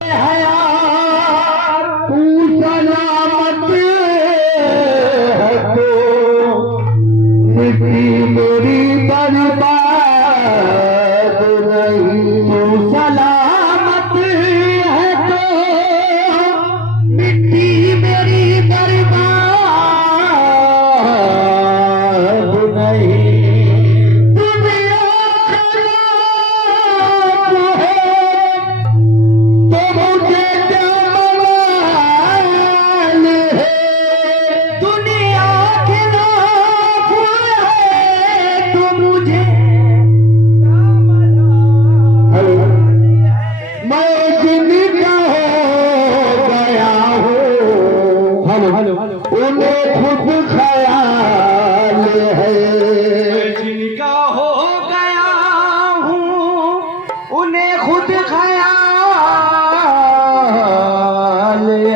तू सलामत है तो मिट्टी मेरी बर्बाद नहीं। तू सलामत है तो मिट्टी मेरी बर्बाद नहीं। उन्हें खुद ख्याल है जिनका हो गया हूँ उन्हें खुद ख्याल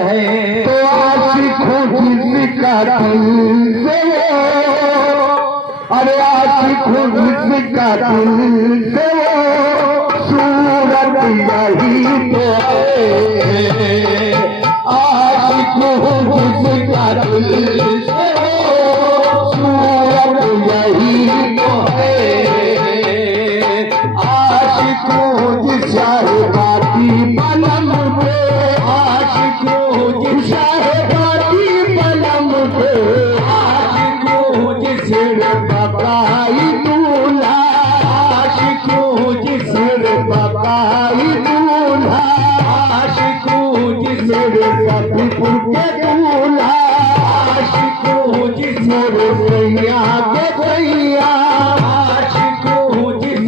है। तो आशिकों जिसका दिल से अरे आशिकों जिसका दिल से सूरत यही तो है। आशिकों जिसका दिल से सूरत यही तो है। आशिकों जिस बाती पलम पे आशिकों जिस बाती पलम पे आशिकों जिस बकाई दूल्हा आशिकों जिस बकाई दूल्हा आशिकों जिस सतीपुर के दूल्हा आशिकों जिस भैया के भैया आशिकों जिस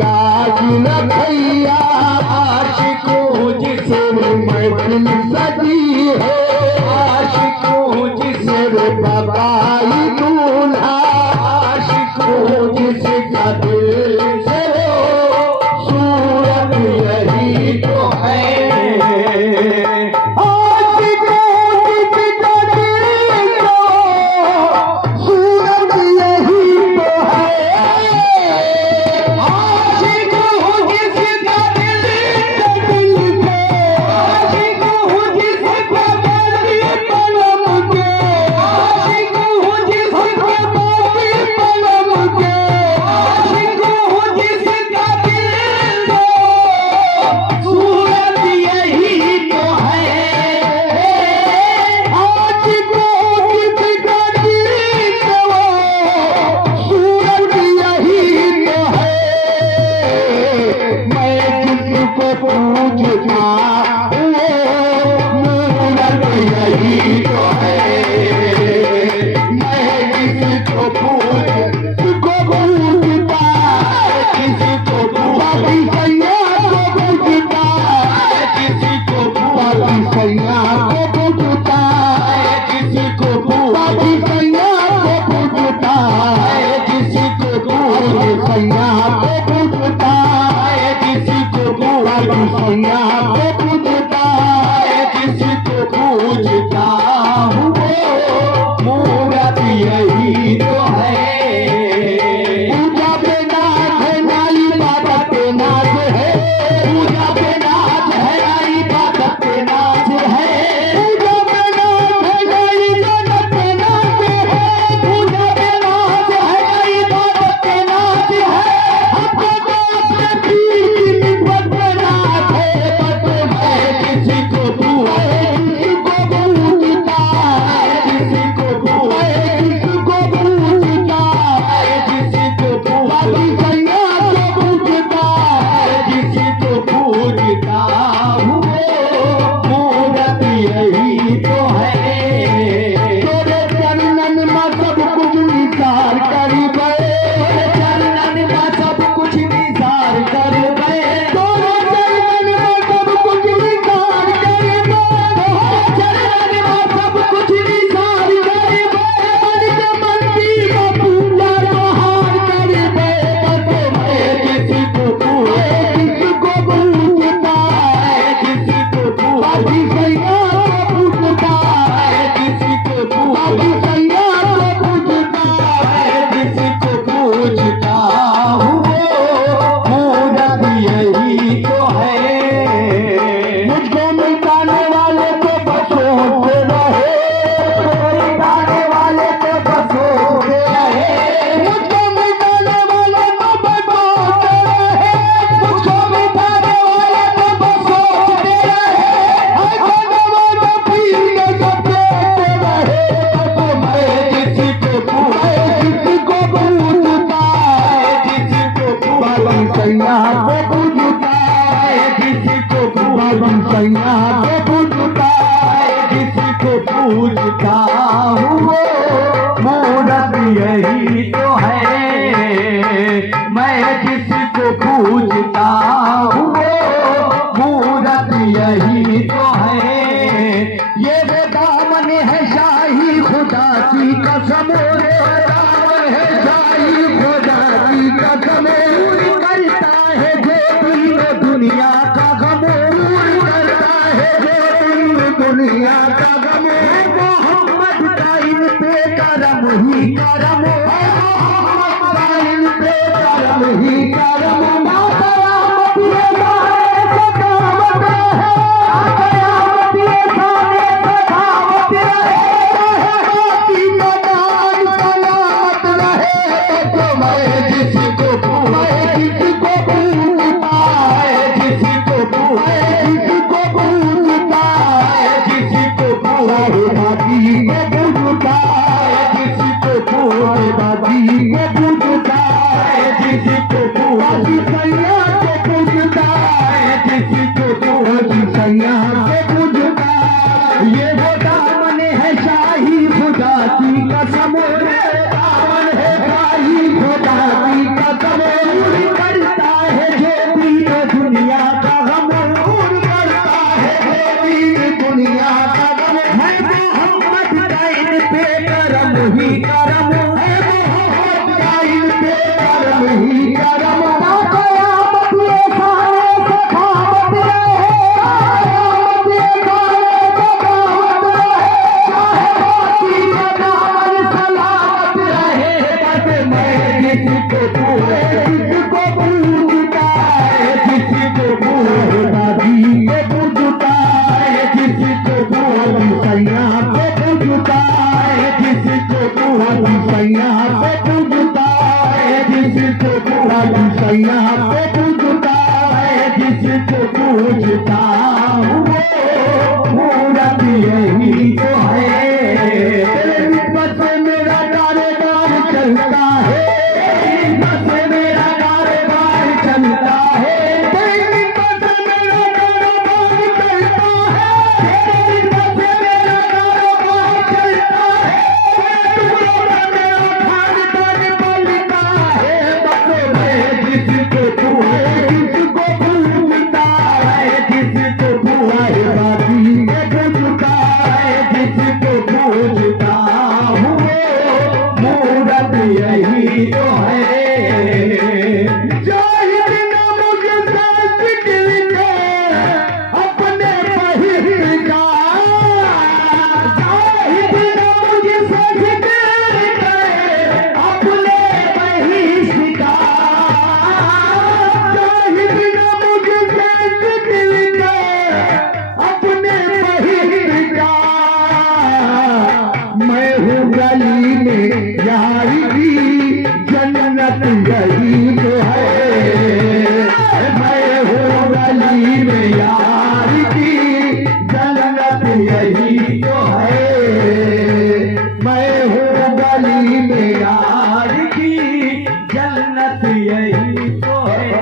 लाज न भैया आशिकों जिस महफिल सजी है आशिकों जिस बकाई दूल्हा आशिकों जिस दिल से सूरत यही तो है। बाबा सैया के पूजता जिसको पूजता हूँ वो मूरत यही तो है। मैं जिसको पूजता हूँ वो मूरत यही तो है। ये वो दामन है शाही खुदा की कसम, रे दामन है शाही खुदा की कसम। दूर करता है जो दिल दुनिया का गम, दूर करता है जो दिल दुनिया का गम। मोहम्मद का इन पे करम ही करम, मोहम्मद का इन पे करम ही करम। ये वो दामन है शाही खुदा की कसम, दामन है शाही खुदा की कसम। दूर करता है जो दीन दुनिया का गम, दूर करता है जो दीन दुनिया का गम। है मोहम्मद का इन पे करम ही करम, है मोहम्मद का इन पे करम ही करम। पूजता हूँ मूरत यही तो है। बस मेरा कारोबार चलता है, बस मेरा कारोबार चलता है, बस मेरा कारोबार चलता है, बस मेरा कारोबार चलता है। मेरा खानदान बोलता है, बस मैं जिसको यही तो है। जाहिर न मुझे दिल के अपने बहिर का, जाहिर न मुझे दिल के अपने बहिर का, जाहिर न मुझे दिल के अपने बहिर का। मैं हूँ गली में यारी की जन्नत यही तो है। मैं हूँ गली में यारी की जन्नत यही तो है। मैं हूँ गली में यारी की जन्नत यही तो है।